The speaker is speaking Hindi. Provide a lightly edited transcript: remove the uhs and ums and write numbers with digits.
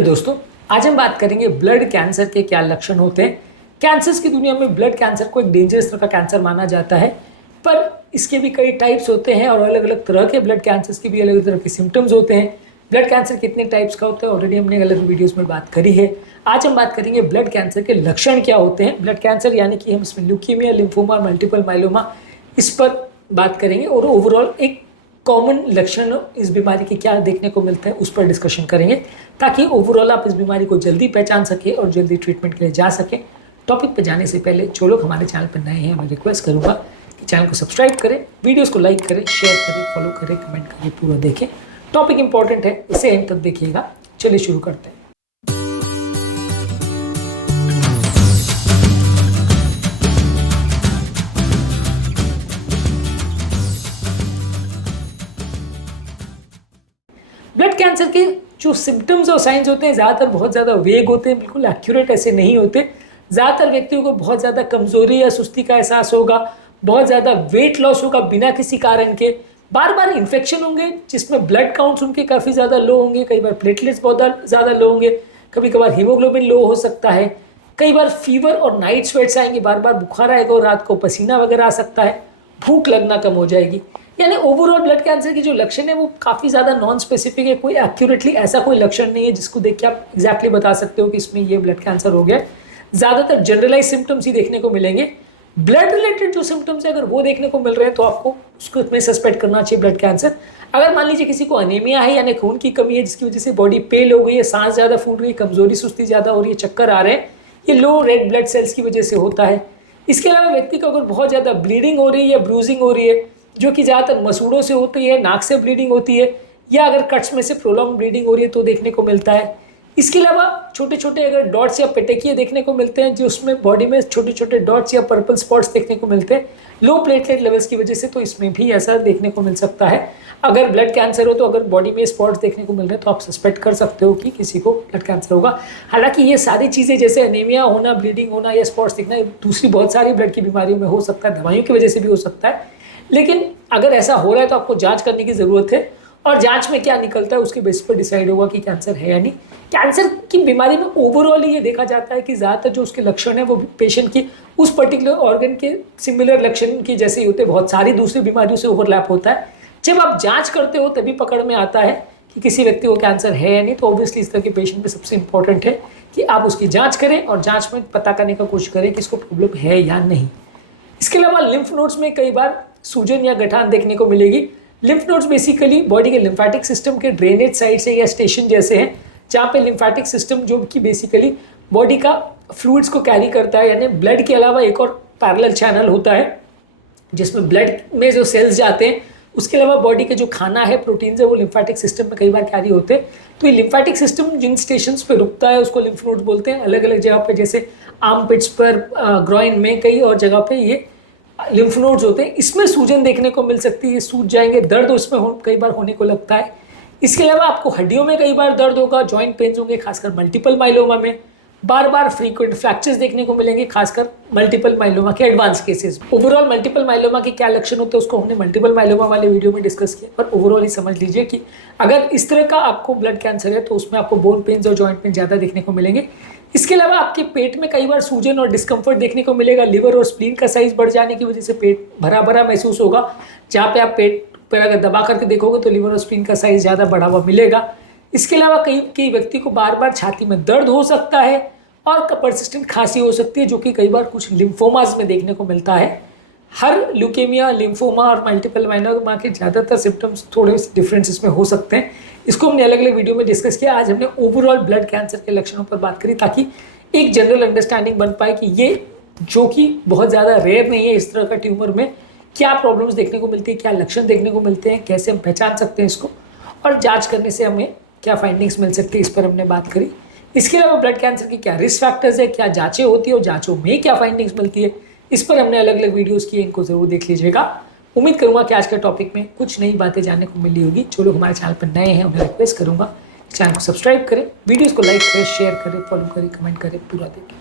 दोस्तों, आज हम बात करेंगे ब्लड कैंसर के क्या लक्षण होते हैं। कैंसर्स की दुनिया में ब्लड कैंसर को एक डेंजरस तरह का कैंसर माना जाता है, पर इसके भी कई टाइप्स होते हैं और अलग अलग तरह के ब्लड कैंसर्स की भी अलग अलग तरह के सिम्टम्स होते हैं। ब्लड कैंसर कितने टाइप्स का होता है ऑलरेडी हमने अलग वीडियोस में बात करी है। आज हम बात करेंगे ब्लड कैंसर के लक्षण क्या होते हैं। ब्लड कैंसर यानी कि हम इसमें ल्यूकीमिया, लिम्फोमा, मल्टीपल माइलोमा इस पर बात करेंगे और ओवरऑल एक कॉमन लक्षण इस बीमारी के क्या देखने को मिलता है उस पर डिस्कशन करेंगे, ताकि ओवरऑल आप इस बीमारी को जल्दी पहचान सके और जल्दी ट्रीटमेंट के लिए जा सके। टॉपिक पर जाने से पहले जो लोग हमारे चैनल पर नए हैं मैं रिक्वेस्ट करूंगा कि चैनल को सब्सक्राइब करें, वीडियोस को लाइक करें, शेयर करें, फॉलो करें, कमेंट करें, पूरा देखें। टॉपिक इंपॉर्टेंट है, इसे एंड तक देखिएगा। चलिए शुरू करते हैं। ब्लड कैंसर के जो सिम्टम्स और साइंस होते हैं ज़्यादातर बहुत ज़्यादा वेग होते हैं, बिल्कुल एक्यूरेट ऐसे नहीं होते। ज़्यादातर व्यक्तियों को बहुत ज़्यादा कमज़ोरी या सुस्ती का एहसास होगा, बहुत ज़्यादा वेट लॉस होगा बिना किसी कारण के, बार बार इन्फेक्शन होंगे जिसमें ब्लड काउंट्स उनके काफ़ी ज़्यादा लो होंगे, कई बार प्लेटलेट्स बहुत ज़्यादा लो होंगे, कभी कभार हीमोग्लोबिन लो हो सकता है, कई बार फीवर और नाइट स्वेट्स आएंगे, बार बार बुखार आएगा और रात को पसीना वगैरह आ सकता है, भूख लगना कम हो जाएगी। यानी ओवरऑल ब्लड कैंसर की जो लक्षण है वो काफ़ी ज़्यादा नॉन स्पेसिफिक है। कोई एक्यूरेटली ऐसा कोई लक्षण नहीं है जिसको देख के आप एग्जैक्टली बता सकते हो कि इसमें ये ब्लड कैंसर हो गया। ज़्यादातर जनरलाइज सिम्टम्स ही देखने को मिलेंगे। ब्लड रिलेटेड जो सिम्टम्स है अगर वो देखने को मिल रहे हैं तो आपको उसको में सस्पेक्ट करना चाहिए ब्लड कैंसर। अगर मान लीजिए किसी को अनीमिया है यानी खून की कमी है जिसकी वजह से बॉडी पेल हो गई है, सांस ज़्यादा फूल रही है, कमजोरी सुस्ती ज़्यादा हो रही है, चक्कर आ रहे हैं, ये लो रेड ब्लड सेल्स की वजह से होता है। इसके अलावा व्यक्ति को अगर बहुत ज़्यादा ब्लीडिंग हो रही है या ब्रूजिंग हो रही है जो कि ज़्यादातर मसूड़ों से होती है, नाक से ब्लीडिंग होती है, या अगर कट्स में से प्रोलॉन्ग ब्लीडिंग हो रही है तो देखने को मिलता है। इसके अलावा छोटे छोटे अगर डॉट्स या पेटेकिए देखने को मिलते हैं जो उसमें बॉडी में छोटे छोटे डॉट्स या पर्पल स्पॉट्स देखने को मिलते हैं लो प्लेटलेट लेवल्स की वजह से, तो इसमें भी ऐसा देखने को मिल सकता है। अगर ब्लड कैंसर हो तो अगर बॉडी में स्पॉट्स देखने को मिल रहे हैं तो आप सस्पेक्ट कर सकते हो कि किसी को ब्लड कैंसर होगा। हालांकि ये सारी चीज़ें जैसे अनीमिया होना, ब्लीडिंग होना या स्पॉट्स दिखना दूसरी बहुत सारी ब्लड की बीमारियों में हो सकता है, दवाइयों की वजह से भी हो सकता है। लेकिन अगर ऐसा हो रहा है तो आपको जांच करने की ज़रूरत है और जांच में क्या निकलता है उसके बेस पर डिसाइड होगा कि कैंसर है या नहीं। कैंसर की बीमारी में ओवरऑल ये देखा जाता है कि ज़्यादातर जो उसके लक्षण है वो पेशेंट की उस पर्टिकुलर ऑर्गन के सिमिलर लक्षण की जैसे ही होते हैं, बहुत सारी दूसरी बीमारियों से ओवरलैप होता है। जब आप जाँच करते हो तभी पकड़ में आता है कि किसी व्यक्ति को कैंसर है या नहीं। तो ऑब्वियसली इस तरह के पेशेंट में सबसे इंपॉर्टेंट है कि आप उसकी जाँच करें और जाँच में पता करने का कोशिश करें कि इसको प्रॉब्लम है या नहीं। इसके अलावा लिम्फ नोड्स में कई बार सूजन या गठान देखने को मिलेगी। लिम्फ नोड्स बेसिकली बॉडी के लिम्फेटिक सिस्टम के ड्रेनेज साइड से या स्टेशन जैसे हैं जहाँ पे लिम्फेटिक सिस्टम जो कि बेसिकली बॉडी का फ्लूइड्स को कैरी करता है, यानी ब्लड के अलावा एक और पैरेलल चैनल होता है जिसमें ब्लड में जो सेल्स जाते हैं उसके अलावा बॉडी के जो खाना है, प्रोटीन्स है, वो लिम्फेटिक सिस्टम में कई बार कैरी होते हैं। तो ये लिम्फेटिक सिस्टम जिन स्टेशंस पे रुकता है उसको लिम्फ नोड्स बोलते हैं। अलग अलग जगह पे जैसे आर्म पिट्स पर, ग्रॉइन में, कई और जगह पे ये लिम्फ नोड्स होते हैं। इसमें सूजन देखने को मिल सकती है, सूज जाएंगे, दर्द उसमें कई बार होने को लगता है। इसके अलावा आपको हड्डियों में कई बार दर्द होगा, जॉइंट पेन्स होंगे, खासकर मल्टीपल माइलोमा में बार बार फ्रीक्वेंट फ्रैक्चर्स देखने को मिलेंगे, खासकर मल्टीपल माइलोमा के advance cases. Overall multiple myeloma के क्या लक्षण होते हैं उसको हमने मल्टीपल माइलोमा वाले वीडियो में डिस्कस किया, पर ओवरऑल ही समझ लीजिए कि अगर इस तरह का आपको ब्लड कैंसर है तो उसमें आपको बोन पेन्स और जॉइंट पेन ज़्यादा देखने को मिलेंगे। इसके अलावा आपके पेट में कई बार सूजन और डिस्कम्फर्ट देखने को मिलेगा। लिवर और स्प्लीन का साइज बढ़ जाने की वजह से पेट भरा भरा महसूस होगा। जहाँ पे आप पेट पर अगर दबा करके देखोगे तो लिवर और स्प्लीन का साइज ज़्यादा बढ़ा हुआ मिलेगा। इसके अलावा कई व्यक्ति को बार बार छाती में दर्द हो सकता है और परसिस्टेंट खांसी हो सकती है जो कि कई बार कुछ लिम्फोमास में देखने को मिलता है। हर ल्यूकेमिया, लिम्फोमा और मल्टीपल माइलोमा के ज़्यादातर सिम्टम्स थोड़े डिफरेंस इसमें हो सकते हैं। इसको हमने अलग अलग वीडियो में डिस्कस किया। आज हमने ओवरऑल ब्लड कैंसर के लक्षणों पर बात करी ताकि एक जनरल अंडरस्टैंडिंग बन पाए कि ये जो कि बहुत ज़्यादा रेयर नहीं है, इस तरह का ट्यूमर में क्या प्रॉब्लम्स देखने को मिलती है, क्या लक्षण देखने को मिलते हैं, कैसे हम पहचान सकते हैं इसको, और जाँच करने से हमें क्या फाइंडिंग्स मिल सकती है, इस पर हमने बात करी। इसके अलावा ब्लड कैंसर की क्या रिस्क फैक्टर्स है, क्या जांचें होती है और जांचों में क्या फाइंडिंग्स मिलती है, इस पर हमने अलग अलग वीडियोस किए, इनको जरूर देख लीजिएगा। उम्मीद करूंगा कि आज के टॉपिक में कुछ नई बातें जानने को मिली होगी। जो लोग हमारे चैनल पर नए हैं उन्हें रिक्वेस्ट करूंगा चैनल को सब्सक्राइब करें, वीडियोस को लाइक करें, शेयर करें, फॉलो करें, कमेंट करें, पूरा देखें।